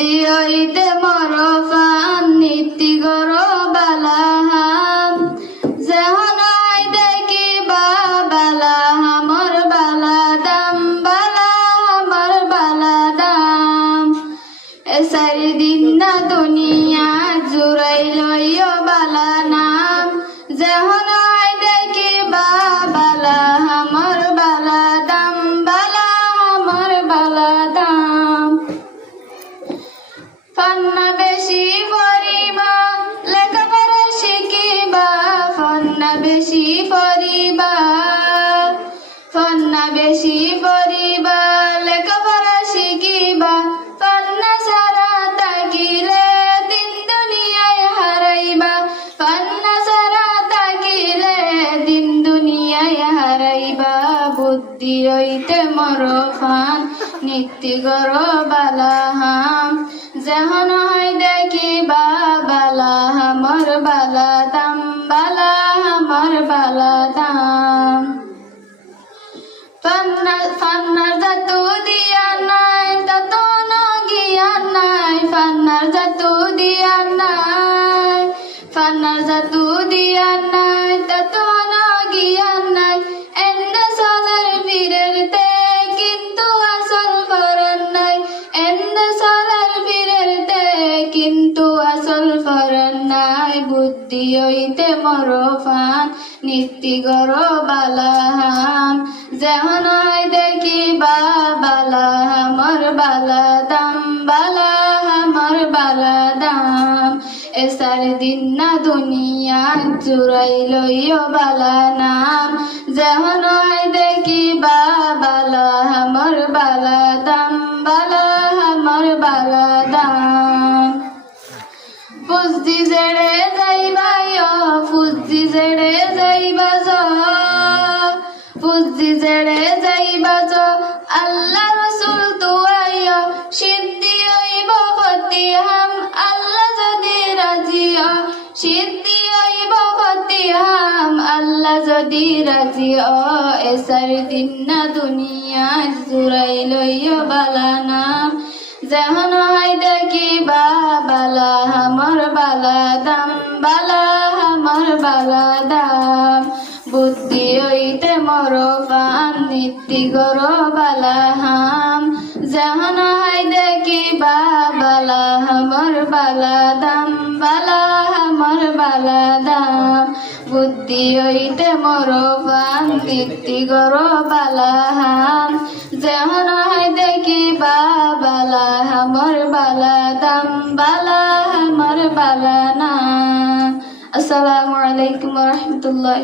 বুদ্ধি হইতে মর ফান নীতি গর বালাহাম যেহন হয় দেখি বা বালা আমার বালা দাম বালা আমার বালা দাম এ সারি দিন না দুনিয়া জুড়াই লইও বালা নাম যেহন হয় দেখি বা বালা আমার বালা দাম বালা আমার বালা দাম ফান্না বেশি পরিবা লেখাপড়া শিখিবা ফান্না বেশি পরিবা ফান্না বেশি পরিবা লেখাপড়া শিখিবা ফান্না সারা তাকিলে দিন দুনিয়ায় হারাইবা ফান্না সারা তাকিলে দিন দুনিয়ায় হারাইবা বুদ্ধি হইতে মর ফান নীতি গর বালাহাম যেহন হয় দেখি বা বালা আমার বালা দাম বালা আমার বালা দাম ফান্নার জাতু দিয়া নাই তত নগিয়া নাই ফান্নার জাতু দিয়া নাই ফান্নার জাতু দিয়া নাই তত নগিয়া নাই এন্না সালার বীরের তে কিন্তু আসল ফরন নাই এন্না সালার বীরের তে কিন্তু আসল ফরন নাই বুদ্ধি হইতে মর ফান নীতি গর বালাহাম যেহন হয় দেখি বা বালা আমার বালা দাম বালা আমার বালা দাম এ সারি দিন না দুনিয়া জুড়াই লইও বালা নাম যেহন হয় দেখি বা বালা আমার বালা দাম বালা আমার বালা দাম ফুজি জেড়ে যাইবা ফুজি জেড়ে যাইবা ফুজি জেড়ে যাইবা আল্লাহ রসুল তুয়াইয় সিদ্ধি হইব ফতিহাম আল্লাহ যদি রাজিয় সিদ্ধি হইব ফতিহাম আল্লাহ যদি রাজিয় এ সারি দিন না দুনিয়া জুড়াই লইয় বালা নাম যেহন হয় দেখি বা বালা আমার বালা দাম বালা আমার বালা দাম বুদ্ধি হইতে মর ফান নীতি গর বালাহাম যেহন হয় দেখি বা বালা আমার বালা দাম বালা আমার বালা দাম বুদ্ধি হইতে মর ফান নীতি গর বালাহাম যেহন হয় দেখি বা বালা আমার বালা দাম বালা আমার বালা নাম। আসসালামু আলাইকুম ওয়া রাহমাতুল্লাহ।